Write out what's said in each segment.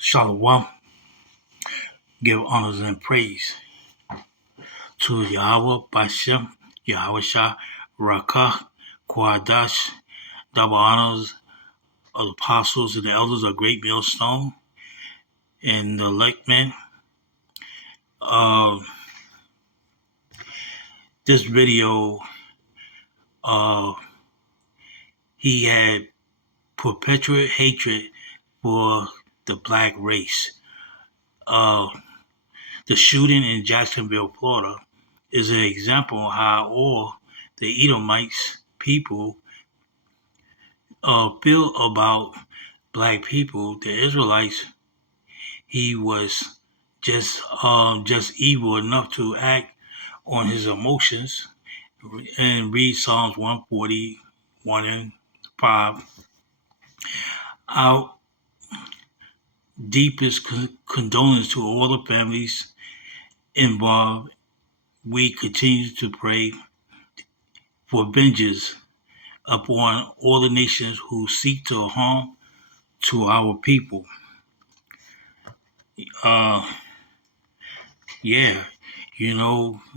Shalom, give honors and praise to Yahweh Bashem, Yahweh Shah, Rakah, Kwadash, double honors of the apostles and the elders of Great Millstone, and the elect men. Uh, this video, uh, he had perpetuate hatred for the black race. The shooting in Jacksonville, Florida, is an example of how all the Edomites people feel about black people. The Israelites, he was just evil enough to act on his emotions and read Psalms 141 and 5. Our deepest condolence to all the families involved. We continue to pray for vengeance upon all the nations who seek to harm to our people. Uh, yeah,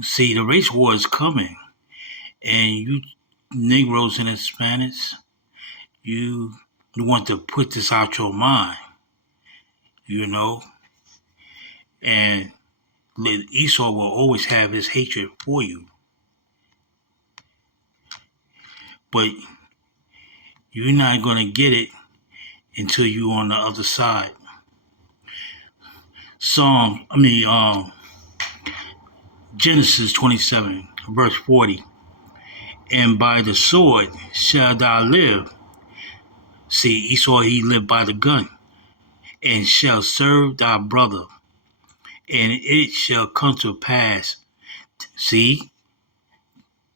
see, the race war is coming, and you Negroes and Hispanics, you want to put this out your mind, and Esau will always have his hatred for you, but you're not going to get it until you're on the other side. Genesis 27, verse 40. And by the sword shall thou live. See, Esau, he lived by the gun. And shall serve thy brother. And it shall come to pass. See,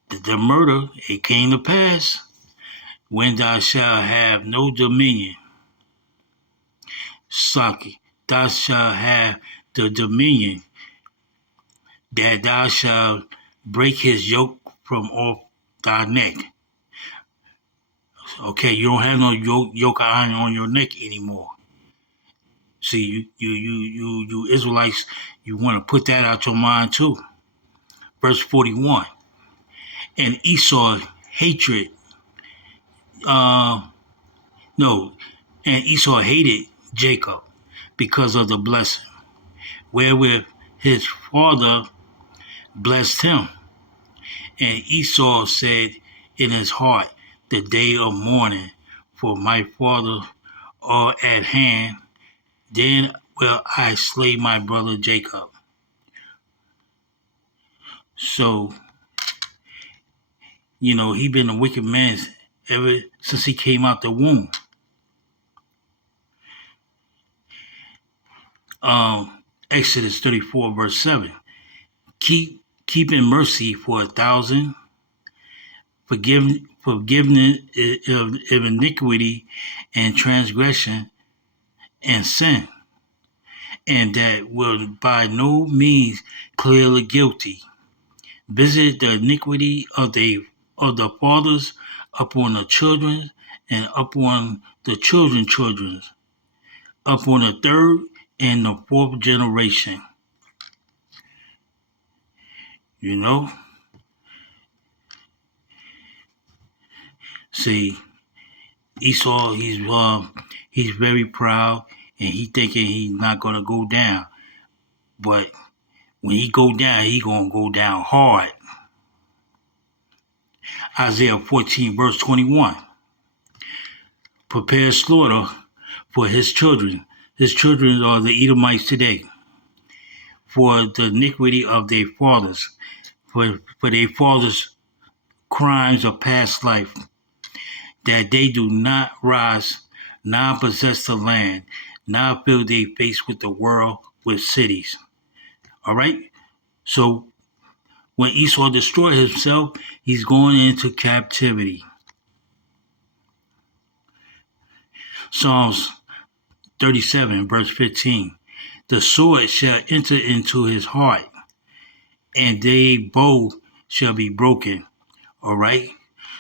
the murder, it came to pass. When thou shalt have no dominion. Saki, thou shalt have the dominion, that thou shalt break his yoke from off thy neck. Okay, you don't have no yoke of iron on your neck anymore. See, you Israelites, you want to put that out your mind too. Verse 41. And Esau hatred, and Esau hated Jacob because of the blessing, wherewith his father blessed him. And Esau said in his heart, the day of mourning for my father are at hand, then will I slay my brother Jacob. So, he been a wicked man ever since he came out the womb. Exodus 34, verse 7. Keeping mercy for 1,000, forgiveness of iniquity and transgression and sin, and that will by no means clear the guilty. Visit the iniquity of the fathers upon the children, and upon the children's children, upon the third and the fourth generation. See, Esau, he's very proud, and he thinking he's not gonna go down. But when he go down, he gonna go down hard. Isaiah 14, verse 21. Prepare slaughter for his children. His children are the Edomites today. For the iniquity of their fathers, for their fathers' crimes of past life, that they do not rise, nor possess the land, nor fill their face with the world with cities. All right? So when Esau destroyed himself, he's going into captivity. Psalms 37, verse 15. The sword shall enter into his heart, and their bow shall be broken. All right?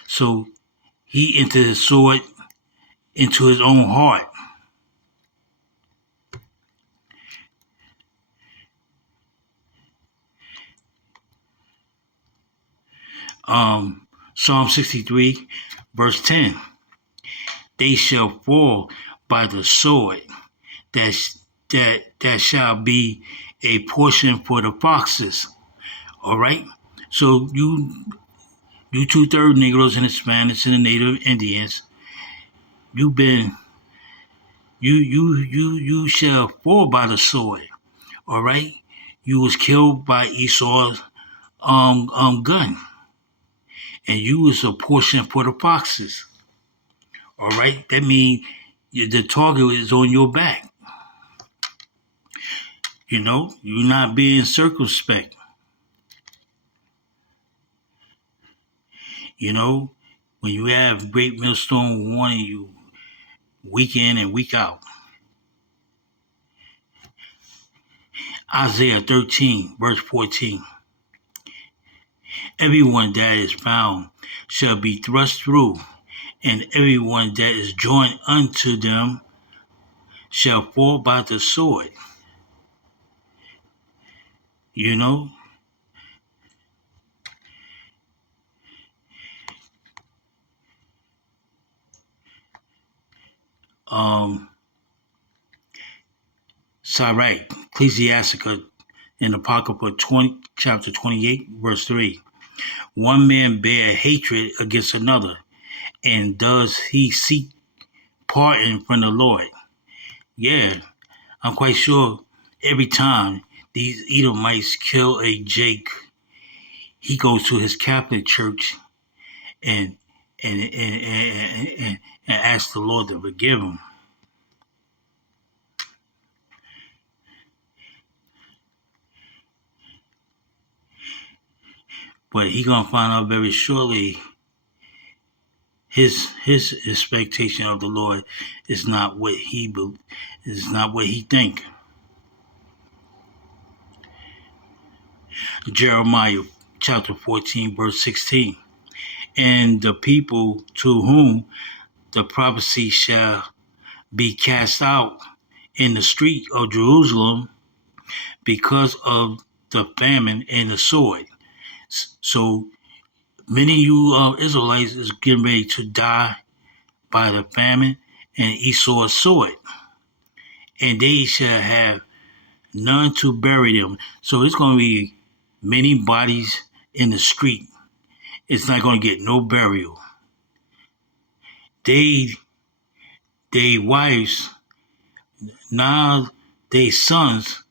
So he entered his sword into his own heart. Psalm 63, verse 10. They shall fall by the sword, that shall be a portion for the foxes. All right. So you 2/3 Negroes and Hispanics and the Native Indians, you've been you shall fall by the sword. All right. You was killed by Esau's gun, and you was a portion for the foxes. All right. That means the target is on your back. You're not being circumspect. You know, when you have great millstone warning you week in and week out. Isaiah 13, verse 14. Everyone that is found shall be thrust through, and everyone that is joined unto them shall fall by the sword. You know, Sirach, Ecclesiastica, in Apocrypha 20, chapter 28, verse 3. One man bear hatred against another, and does he seek pardon from the Lord? Yeah, I'm quite sure every time these Edomites kill a Jake, he goes to his Catholic church and and asks the Lord to forgive him. But he gonna find out very shortly his expectation of the Lord is not what he think. Jeremiah chapter 14, verse 16. And the people to whom the prophecy shall be cast out in the street of Jerusalem because of the famine and the sword. So many of you Israelites is getting ready to die by the famine and Esau's sword, and they shall have none to bury them. So it's going to be many bodies in the street. It's not going to get no burial. They wives, now they sons,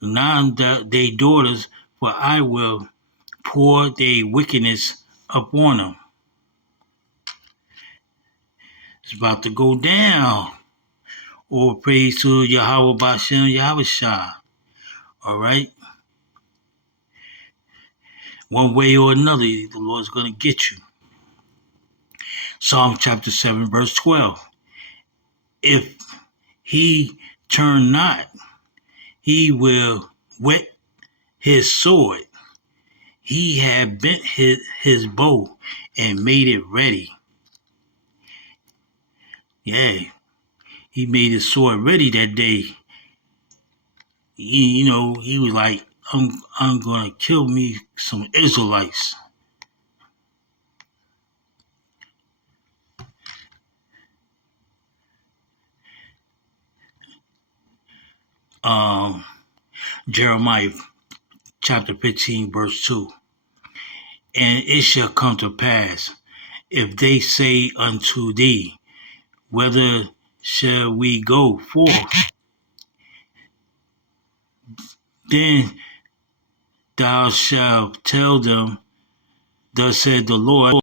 now they daughters, for I will pour their wickedness upon them. It's about to go down. All praise to Yahweh Bashem Yahweh Shah. All right? One way or another, the Lord's going to get you. Psalm chapter 7, verse 12. If he turn not, he will whet his sword. He had bent his bow and made it ready. Yeah, he made his sword ready that day. He was like, I'm gonna kill me some Israelites. Jeremiah chapter 15, verse 2. And it shall come to pass, if they say unto thee, whither shall we go forth? Then thou shalt tell them, thus said the Lord,